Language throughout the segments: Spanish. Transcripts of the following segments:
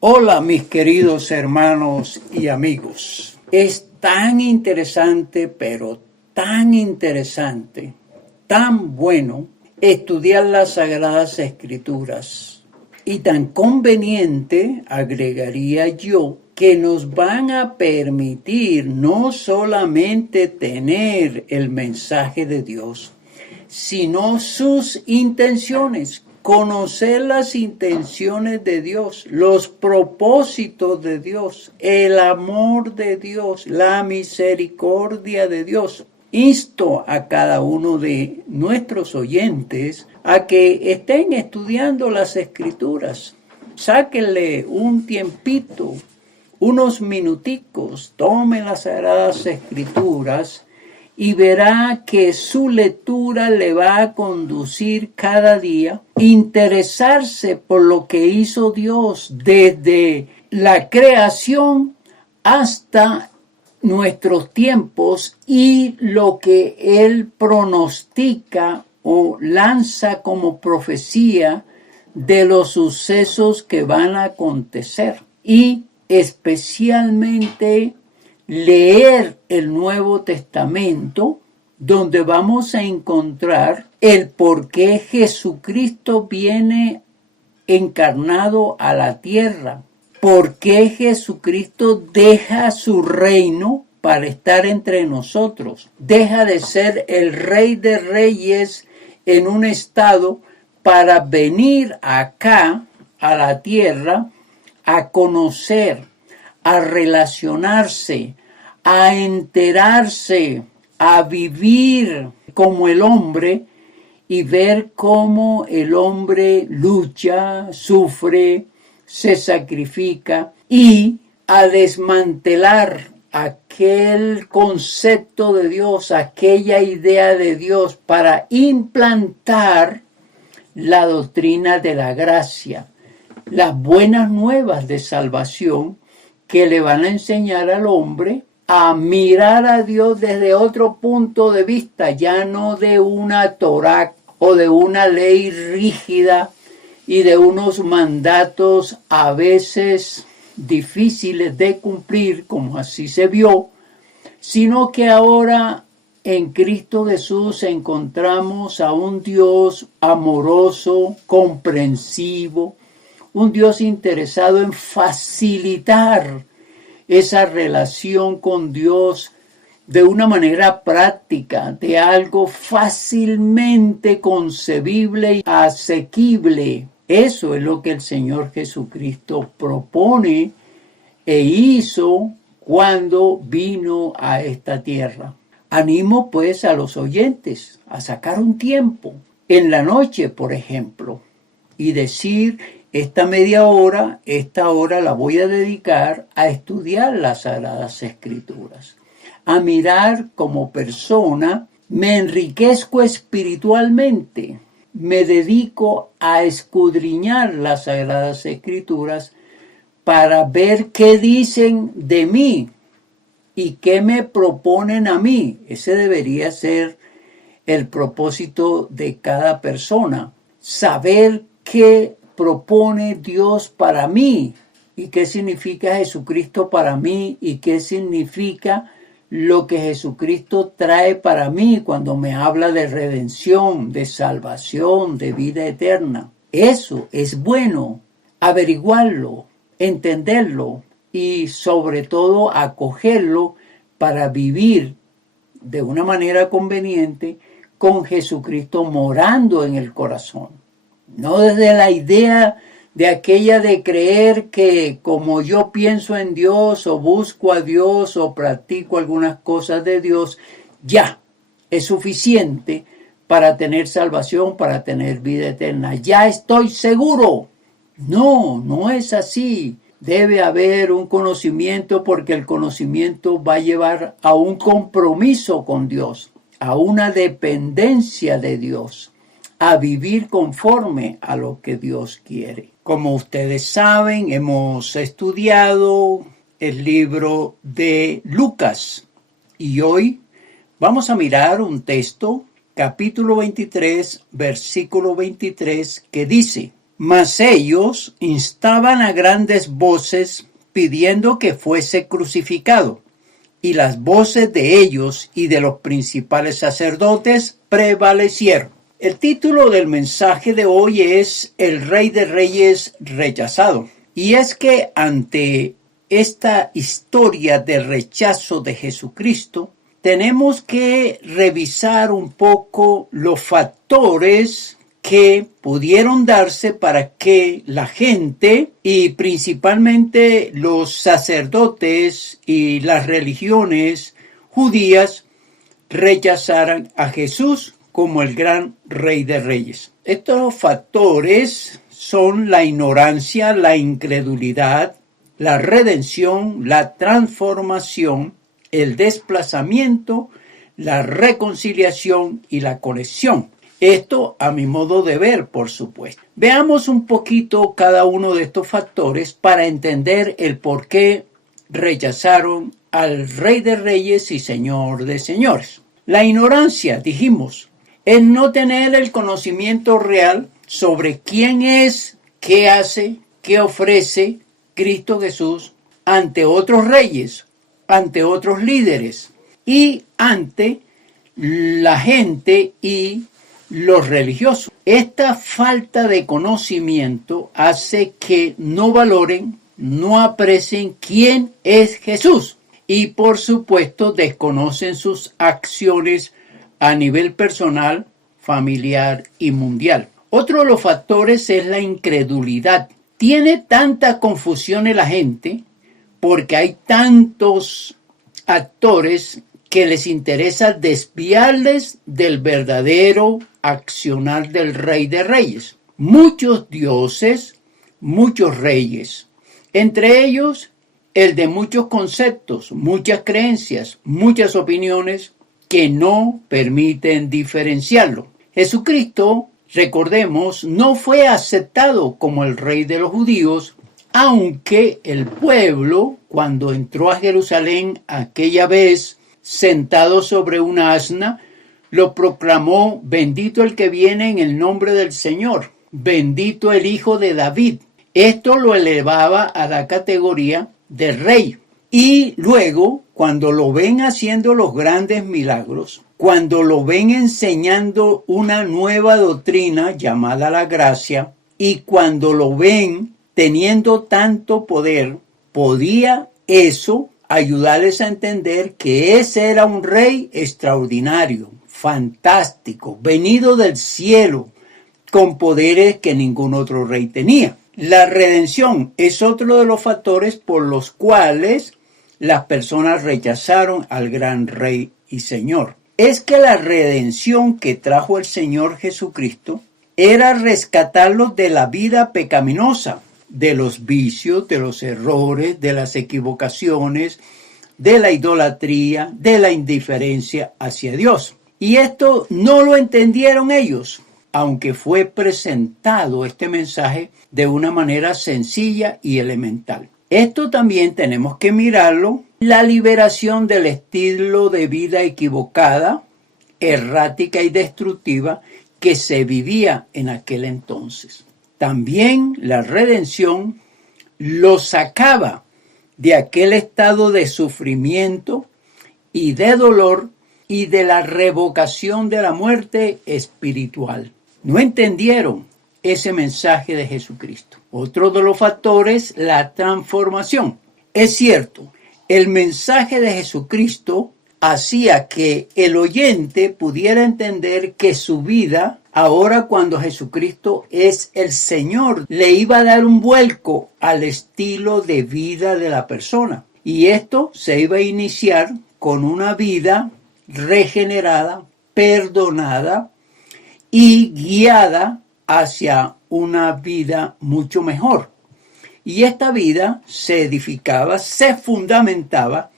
Hola mis queridos hermanos y amigos. Es tan interesante, pero tan interesante, tan bueno estudiar las Sagradas Escrituras y tan conveniente, agregaría yo, que nos van a permitir no solamente tener el mensaje de Dios, sino sus intenciones, conocer las intenciones de Dios, los propósitos de Dios, el amor de Dios, la misericordia de Dios. Insto a cada uno de nuestros oyentes a que estén estudiando las Escrituras. Sáquenle un tiempito, unos minuticos, tomen las Sagradas Escrituras y verá que su lectura le va a conducir cada día a interesarse por lo que hizo Dios desde la creación hasta nuestros tiempos y lo que Él pronostica o lanza como profecía de los sucesos que van a acontecer. Y especialmente leer el Nuevo Testamento, donde vamos a encontrar el por qué Jesucristo viene encarnado a la tierra, por qué Jesucristo deja su reino para estar entre nosotros, deja de ser el Rey de Reyes en un estado para venir acá a la tierra a conocer, a relacionarse, a enterarse, a vivir como el hombre y ver cómo el hombre lucha, sufre, se sacrifica y a desmantelar aquel concepto de Dios, aquella idea de Dios para implantar la doctrina de la gracia, las buenas nuevas de salvación que le van a enseñar al hombre a mirar a Dios desde otro punto de vista, ya no de una Torá o de una ley rígida y de unos mandatos a veces difíciles de cumplir, como así se vio, sino que ahora en Cristo Jesús encontramos a un Dios amoroso, comprensivo, un Dios interesado en facilitar esa relación con Dios de una manera práctica, de algo fácilmente concebible y asequible. Eso es lo que el Señor Jesucristo propone e hizo cuando vino a esta tierra. Animo pues a los oyentes a sacar un tiempo en la noche, por ejemplo, y decir: esta media hora, esta hora la voy a dedicar a estudiar las Sagradas Escrituras, a mirar como persona, me enriquezco espiritualmente, me dedico a escudriñar las Sagradas Escrituras para ver qué dicen de mí y qué me proponen a mí. Ese debería ser el propósito de cada persona, saber qué propone Dios para mí y qué significa Jesucristo para mí y qué significa lo que Jesucristo trae para mí cuando me habla de redención, de salvación, de vida eterna. Eso es bueno, averiguarlo, entenderlo y sobre todo acogerlo para vivir de una manera conveniente con Jesucristo morando en el corazón. No desde la idea de aquella de creer que como yo pienso en Dios o busco a Dios o practico algunas cosas de Dios, ya es suficiente para tener salvación, para tener vida eterna. Ya estoy seguro. No, no es así. Debe haber un conocimiento porque el conocimiento va a llevar a un compromiso con Dios, a una dependencia de Dios, a vivir conforme a lo que Dios quiere. Como ustedes saben, hemos estudiado el libro de Lucas y hoy vamos a mirar un texto, capítulo 23, versículo 23, que dice: Mas ellos instaban a grandes voces pidiendo que fuese crucificado, y las voces de ellos y de los principales sacerdotes prevalecieron. El título del mensaje de hoy es El Rey de Reyes rechazado. Y es que ante esta historia de rechazo de Jesucristo, tenemos que revisar un poco los factores que pudieron darse para que la gente y principalmente los sacerdotes y las religiones judías rechazaran a Jesús como el gran Rey de Reyes. Estos factores son la ignorancia, la incredulidad, la redención, la transformación, el desplazamiento, la reconciliación y la conexión. Esto a mi modo de ver, por supuesto. Veamos un poquito cada uno de estos factores para entender el por qué rechazaron al Rey de Reyes y Señor de Señores. La ignorancia, dijimos, es no tener el conocimiento real sobre quién es, qué hace, qué ofrece Cristo Jesús ante otros reyes, ante otros líderes y ante la gente y los religiosos. Esta falta de conocimiento hace que no valoren, no aprecien quién es Jesús y por supuesto desconocen sus acciones a nivel personal, familiar y mundial. Otro de los factores es la incredulidad. Tiene tanta confusión en la gente porque hay tantos actores que les interesa desviarles del verdadero accionar del Rey de Reyes. Muchos dioses, muchos reyes, entre ellos el de muchos conceptos, muchas creencias, muchas opiniones que no permiten diferenciarlo. Jesucristo, recordemos, no fue aceptado como el Rey de los judíos, aunque el pueblo, cuando entró a Jerusalén aquella vez, sentado sobre una asna, lo proclamó: bendito el que viene en el nombre del Señor, bendito el Hijo de David. Esto lo elevaba a la categoría de rey. Y luego, cuando lo ven haciendo los grandes milagros, cuando lo ven enseñando una nueva doctrina llamada la gracia, y cuando lo ven teniendo tanto poder, podía eso ayudarles a entender que ese era un rey extraordinario, fantástico, venido del cielo, con poderes que ningún otro rey tenía. La redención es otro de los factores por los cuales las personas rechazaron al gran Rey y Señor. Es que la redención que trajo el Señor Jesucristo era rescatarlos de la vida pecaminosa, de los vicios, de los errores, de las equivocaciones, de la idolatría, de la indiferencia hacia Dios. Y esto no lo entendieron ellos, aunque fue presentado este mensaje de una manera sencilla y elemental. Esto también tenemos que mirarlo, la liberación del estilo de vida equivocada, errática y destructiva que se vivía en aquel entonces. También la redención lo sacaba de aquel estado de sufrimiento y de dolor y de la revocación de la muerte espiritual. No entendieron ese mensaje de Jesucristo. Otro de los factores, la transformación. Es cierto, el mensaje de Jesucristo hacía que el oyente pudiera entender que su vida, ahora cuando Jesucristo es el Señor, le iba a dar un vuelco al estilo de vida de la persona. Y esto se iba a iniciar con una vida regenerada, perdonada y guiada hacia una vida mucho mejor. Y esta vida se edificaba, se fundamentaba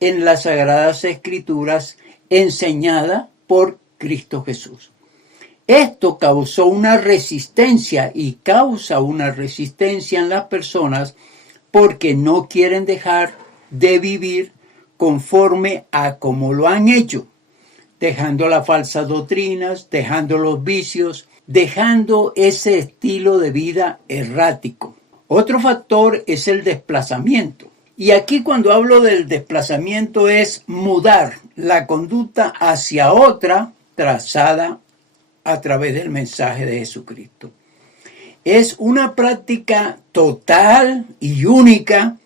en las Sagradas Escrituras enseñada por Cristo Jesús. Esto causó una resistencia y causa una resistencia en las personas porque no quieren dejar de vivir conforme a como lo han hecho, dejando las falsas doctrinas, dejando los vicios, dejando ese estilo de vida errático. Otro factor es el desplazamiento. Y aquí cuando hablo del desplazamiento es mudar la conducta hacia otra trazada a través del mensaje de Jesucristo. Es una práctica total y única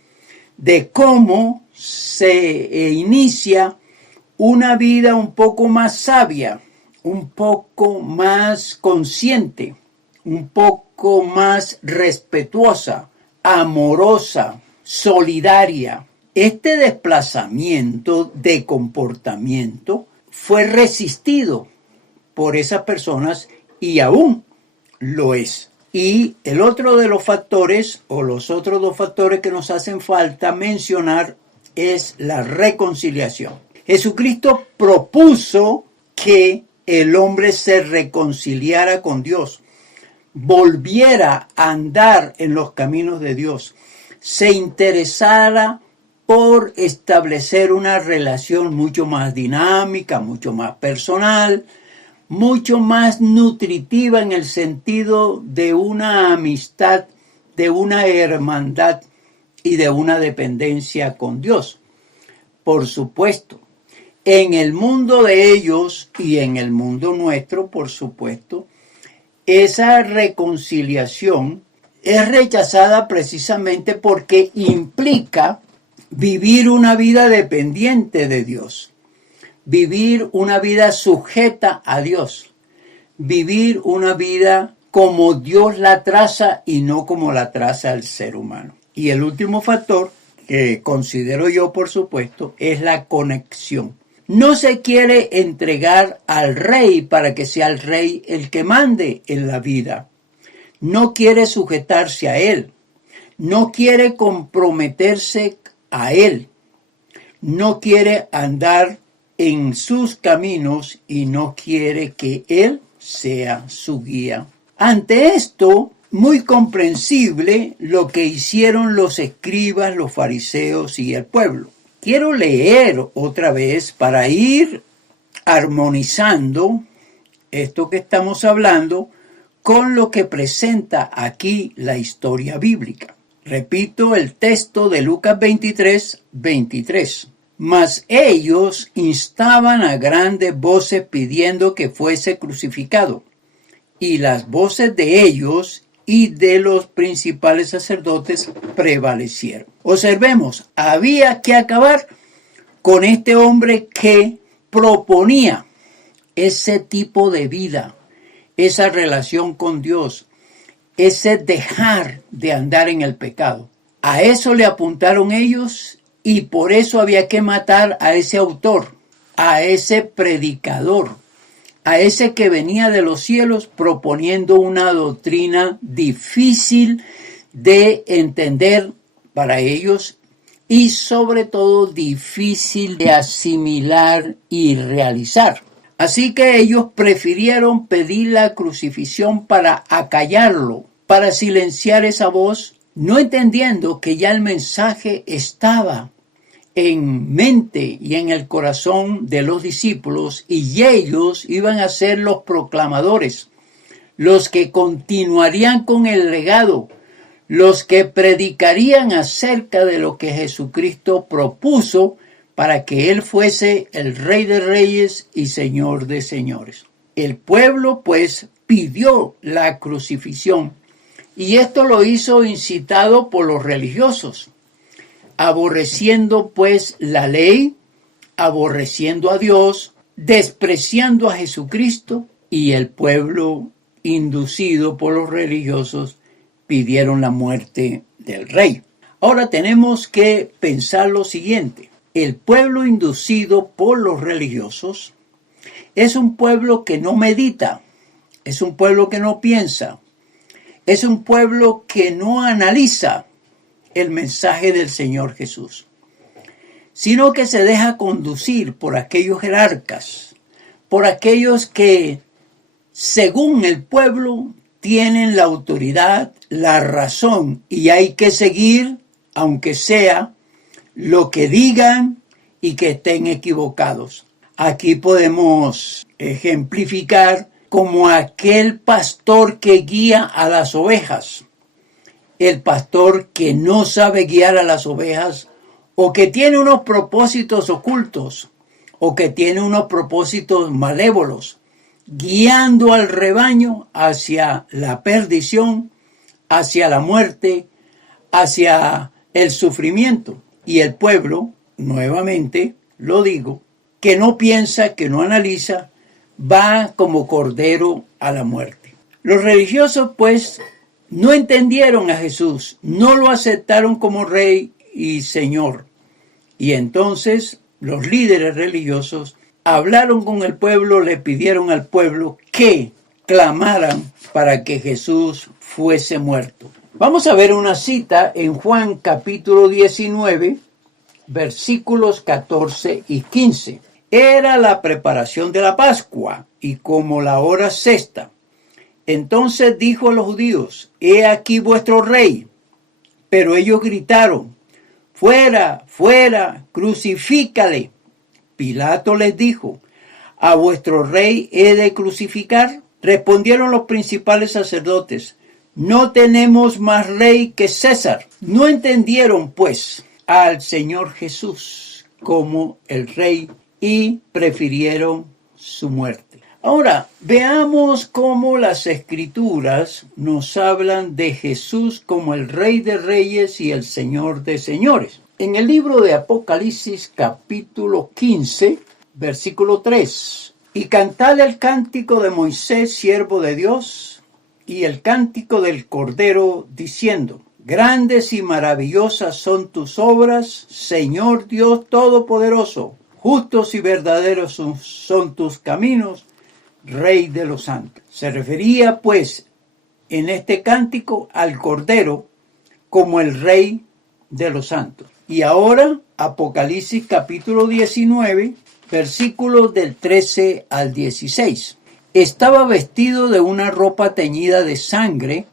de cómo se inicia una vida un poco más sabia, un poco más consciente, un poco más respetuosa, amorosa, solidaria. Este desplazamiento de comportamiento fue resistido por esas personas y aún lo es. Y el otro de los factores, o los otros dos factores que nos hacen falta mencionar, es la reconciliación. Jesucristo propuso que el hombre se reconciliara con Dios, volviera a andar en los caminos de Dios, se interesara por establecer una relación mucho más dinámica, mucho más personal, mucho más nutritiva en el sentido de una amistad, de una hermandad y de una dependencia con Dios. Por supuesto, en el mundo de ellos y en el mundo nuestro, por supuesto, esa reconciliación es rechazada precisamente porque implica vivir una vida dependiente de Dios, vivir una vida sujeta a Dios, vivir una vida como Dios la traza y no como la traza el ser humano. Y el último factor que considero yo, por supuesto, es la conexión. No se quiere entregar al rey para que sea el rey el que mande en la vida. No quiere sujetarse a él. No quiere comprometerse a él. No quiere andar en sus caminos y no quiere que él sea su guía. Ante esto, muy comprensible lo que hicieron los escribas, los fariseos y el pueblo. Quiero leer otra vez para ir armonizando esto que estamos hablando con lo que presenta aquí la historia bíblica. Repito el texto de Lucas 23:23. Mas ellos instaban a grandes voces pidiendo que fuese crucificado. Y las voces de ellos y de los principales sacerdotes prevalecieron. Observemos, había que acabar con este hombre que proponía ese tipo de vida, esa relación con Dios, ese dejar de andar en el pecado. A eso le apuntaron ellos y por eso había que matar a ese autor, a ese predicador, a ese que venía de los cielos proponiendo una doctrina difícil de entender para ellos y sobre todo difícil de asimilar y realizar. Así que ellos prefirieron pedir la crucifixión para acallarlo, para silenciar esa voz, no entendiendo que ya el mensaje estaba en mente y en el corazón de los discípulos y ellos iban a ser los proclamadores, los que continuarían con el legado, los que predicarían acerca de lo que Jesucristo propuso para que Él fuese el Rey de Reyes y Señor de Señores. El pueblo pues pidió la crucifixión y esto lo hizo incitado por los religiosos, aborreciendo pues la ley, aborreciendo a Dios, despreciando a Jesucristo, y el pueblo, inducido por los religiosos, pidieron la muerte del rey. Ahora tenemos que pensar lo siguiente. El pueblo inducido por los religiosos es un pueblo que no medita, es un pueblo que no piensa, es un pueblo que no analiza el mensaje del Señor Jesús, sino que se deja conducir por aquellos jerarcas, por aquellos que, según el pueblo, tienen la autoridad, la razón, y hay que seguir, aunque sea, lo que digan y que estén equivocados. Aquí podemos ejemplificar como aquel pastor que guía a las ovejas. El pastor que no sabe guiar a las ovejas, o que tiene unos propósitos ocultos, o que tiene unos propósitos malévolos, guiando al rebaño hacia la perdición, hacia la muerte, hacia el sufrimiento. Y el pueblo, nuevamente lo digo, que no piensa, que no analiza, va como cordero a la muerte. Los religiosos, pues, no entendieron a Jesús, no lo aceptaron como rey y señor. Y entonces los líderes religiosos hablaron con el pueblo, le pidieron al pueblo que clamaran para que Jesús fuese muerto. Vamos a ver una cita en Juan capítulo 19, versículos 14 y 15. Era la preparación de la Pascua y como la hora sexta. Entonces dijo a los judíos: he aquí vuestro rey. Pero ellos gritaron: fuera, fuera, crucifícale. Pilato les dijo: ¿a vuestro rey he de crucificar? Respondieron los principales sacerdotes: no tenemos más rey que César. No entendieron, pues, al Señor Jesús como el rey y prefirieron su muerte. Ahora, veamos cómo las Escrituras nos hablan de Jesús como el Rey de Reyes y el Señor de Señores. En el libro de Apocalipsis, capítulo 15, versículo 3. Y cantad el cántico de Moisés, siervo de Dios, y el cántico del Cordero, diciendo: grandes y maravillosas son tus obras, Señor Dios Todopoderoso. Justos y verdaderos son tus caminos, Rey de los santos. Se refería, pues, en este cántico al Cordero como el Rey de los santos. Y ahora, Apocalipsis capítulo 19, versículos del 13 al 16. Estaba vestido de una ropa teñida de sangre,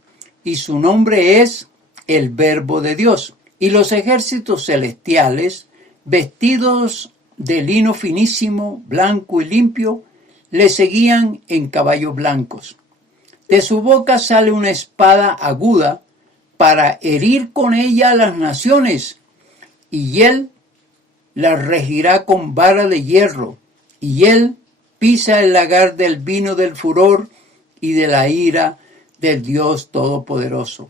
y su nombre es el Verbo de Dios. Y los ejércitos celestiales, vestidos de lino finísimo, blanco y limpio, le seguían en caballos blancos. De su boca sale una espada aguda para herir con ella a las naciones, y él la regirá con vara de hierro, y él pisa el lagar del vino del furor y de la ira del Dios Todopoderoso.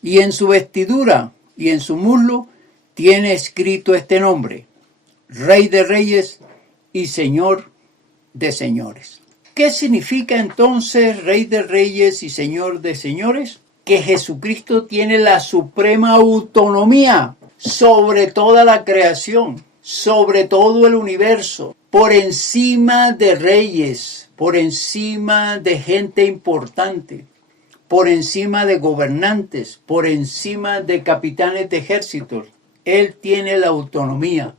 Y en su vestidura y en su muslo tiene escrito este nombre: Rey de Reyes y Señor de Señores. ¿Qué significa entonces Rey de Reyes y Señor de Señores? Que Jesucristo tiene la suprema autonomía sobre toda la creación, sobre todo el universo, por encima de reyes, por encima de gente importante, por encima de gobernantes, por encima de capitanes de ejércitos. Él tiene la autonomía,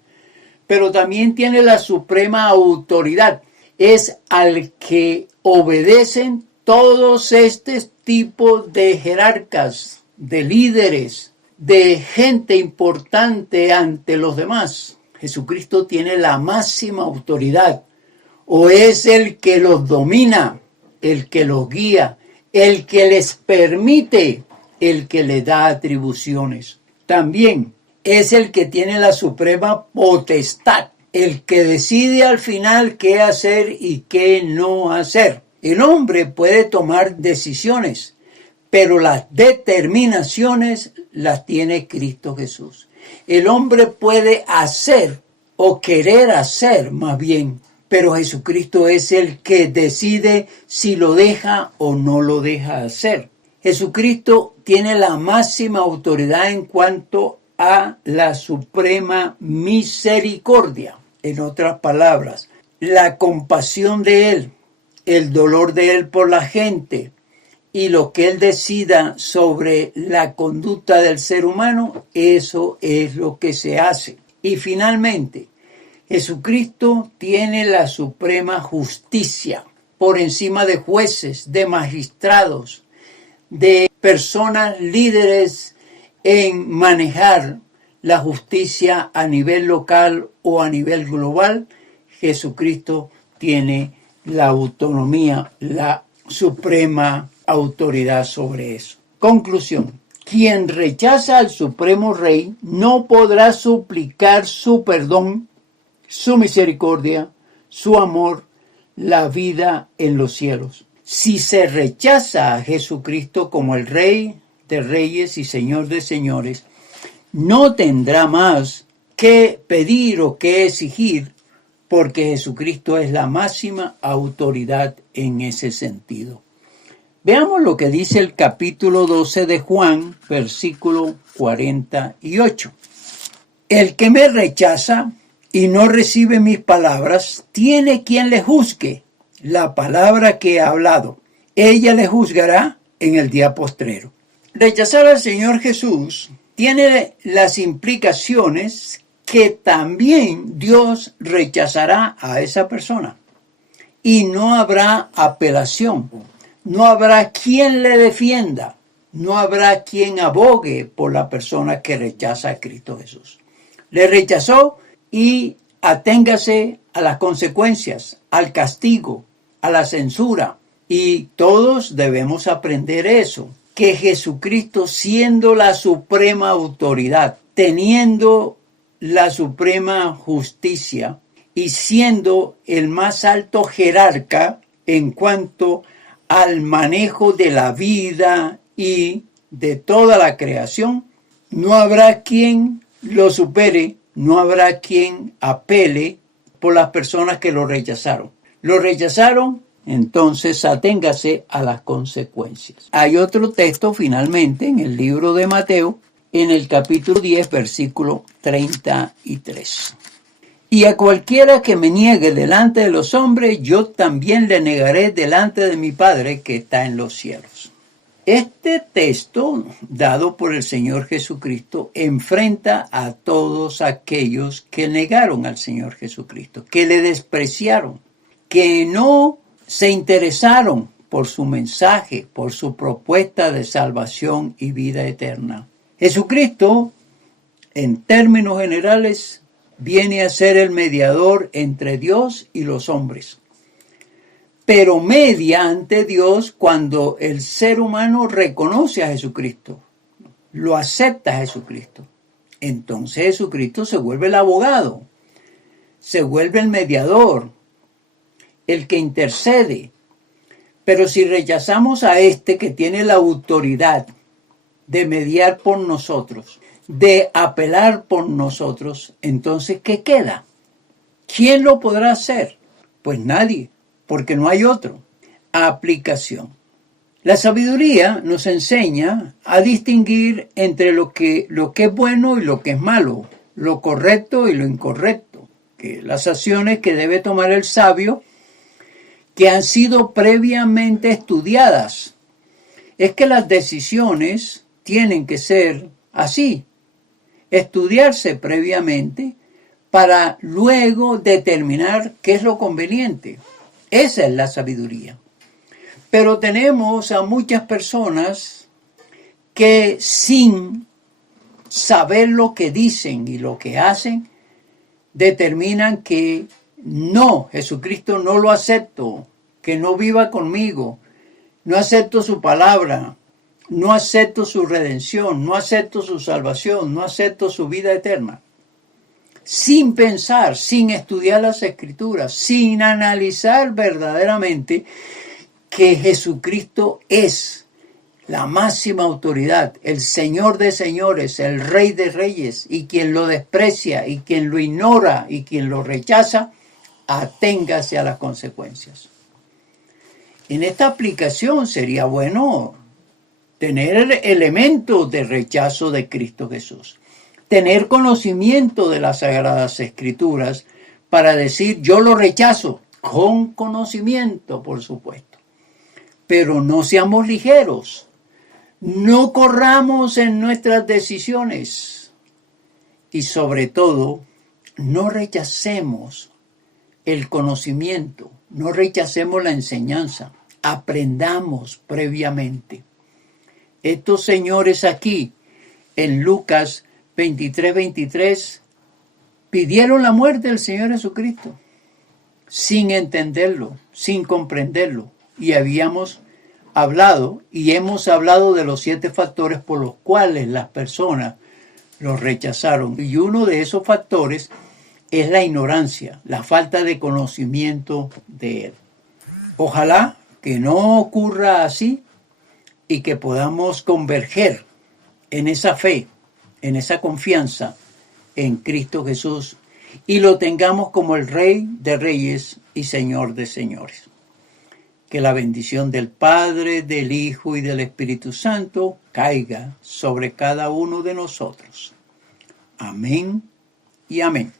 pero también tiene la suprema autoridad. Es al que obedecen todos estos tipos de jerarcas, de líderes, de gente importante ante los demás. Jesucristo tiene la máxima autoridad, o es el que los domina, el que los guía, el que les permite, el que les da atribuciones. También es el que tiene la suprema potestad, el que decide al final qué hacer y qué no hacer. El hombre puede tomar decisiones, pero las determinaciones las tiene Cristo Jesús. El hombre puede hacer o querer hacer más bien, pero Jesucristo es el que decide si lo deja o no lo deja hacer. Jesucristo tiene la máxima autoridad en cuanto a la suprema misericordia. En otras palabras, la compasión de Él, el dolor de Él por la gente y lo que Él decida sobre la conducta del ser humano, eso es lo que se hace. Y finalmente, Jesucristo tiene la suprema justicia por encima de jueces, de magistrados, de personas líderes en manejar la justicia a nivel local o a nivel global. Jesucristo tiene la autonomía, la suprema autoridad sobre eso. Conclusión. Quien rechaza al Supremo Rey no podrá suplicar su perdón, su misericordia, su amor, la vida en los cielos. Si se rechaza a Jesucristo como el Rey de Reyes y Señor de Señores, no tendrá más que pedir o que exigir, porque Jesucristo es la máxima autoridad en ese sentido. Veamos lo que dice el capítulo 12 de Juan, versículo 48. El que me rechaza y no recibe mis palabras, tiene quien le juzgue la palabra que he hablado. Ella le juzgará en el día postrero. Rechazar al Señor Jesús tiene las implicaciones que también Dios rechazará a esa persona. Y no habrá apelación. No habrá quien le defienda, no habrá quien abogue por la persona que rechaza a Cristo Jesús. Le rechazó y aténgase a las consecuencias, al castigo, a la censura. Y todos debemos aprender eso, que Jesucristo, siendo la suprema autoridad, teniendo la suprema justicia y siendo el más alto jerarca en cuanto al manejo de la vida y de toda la creación, no habrá quien lo supere, no habrá quien apele por las personas que lo rechazaron. Lo rechazaron, entonces aténgase a las consecuencias. Hay otro texto finalmente en el libro de Mateo, en el capítulo 10, versículo 33. Y a cualquiera que me niegue delante de los hombres, yo también le negaré delante de mi Padre que está en los cielos. Este texto, dado por el Señor Jesucristo, enfrenta a todos aquellos que negaron al Señor Jesucristo, que le despreciaron, que no se interesaron por su mensaje, por su propuesta de salvación y vida eterna. Jesucristo, en términos generales, viene a ser el mediador entre Dios y los hombres. Pero media ante Dios cuando el ser humano reconoce a Jesucristo, lo acepta a Jesucristo. Entonces Jesucristo se vuelve el abogado, se vuelve el mediador, el que intercede. Pero si rechazamos a este que tiene la autoridad de mediar por nosotros, de apelar por nosotros, entonces ¿qué queda? ¿Quién lo podrá hacer? Pues nadie, porque no hay otro. Aplicación. La sabiduría nos enseña a distinguir entre lo que es bueno y lo que es malo, lo correcto y lo incorrecto, que las acciones que debe tomar el sabio, que han sido previamente estudiadas. Es que las decisiones tienen que ser así, estudiarse previamente para luego determinar qué es lo conveniente. Esa es la sabiduría. Pero tenemos a muchas personas que sin saber lo que dicen y lo que hacen, determinan que no, Jesucristo no lo acepto, que no viva conmigo, no acepto su palabra, no acepto su redención, no acepto su salvación, no acepto su vida eterna. Sin pensar, sin estudiar las Escrituras, sin analizar verdaderamente que Jesucristo es la máxima autoridad, el Señor de señores, el Rey de reyes, y quien lo desprecia, y quien lo ignora, y quien lo rechaza, aténgase a las consecuencias. En esta aplicación sería bueno tener elementos de rechazo de Cristo Jesús, tener conocimiento de las Sagradas Escrituras para decir yo lo rechazo, con conocimiento, por supuesto. Pero no seamos ligeros, no corramos en nuestras decisiones y sobre todo no rechacemos el conocimiento, no rechacemos la enseñanza, aprendamos previamente. Estos señores aquí, en Lucas 23, 23, pidieron la muerte del Señor Jesucristo. sin entenderlo, sin comprenderlo. Y habíamos hablado y hemos hablado de los 7 factores por los cuales las personas los rechazaron. Y uno de esos factores es la ignorancia, la falta de conocimiento de Él. Ojalá que no ocurra así y que podamos converger en esa fe, en esa confianza en Cristo Jesús y lo tengamos como el Rey de Reyes y Señor de Señores. Que la bendición del Padre, del Hijo y del Espíritu Santo caiga sobre cada uno de nosotros. Amén y amén.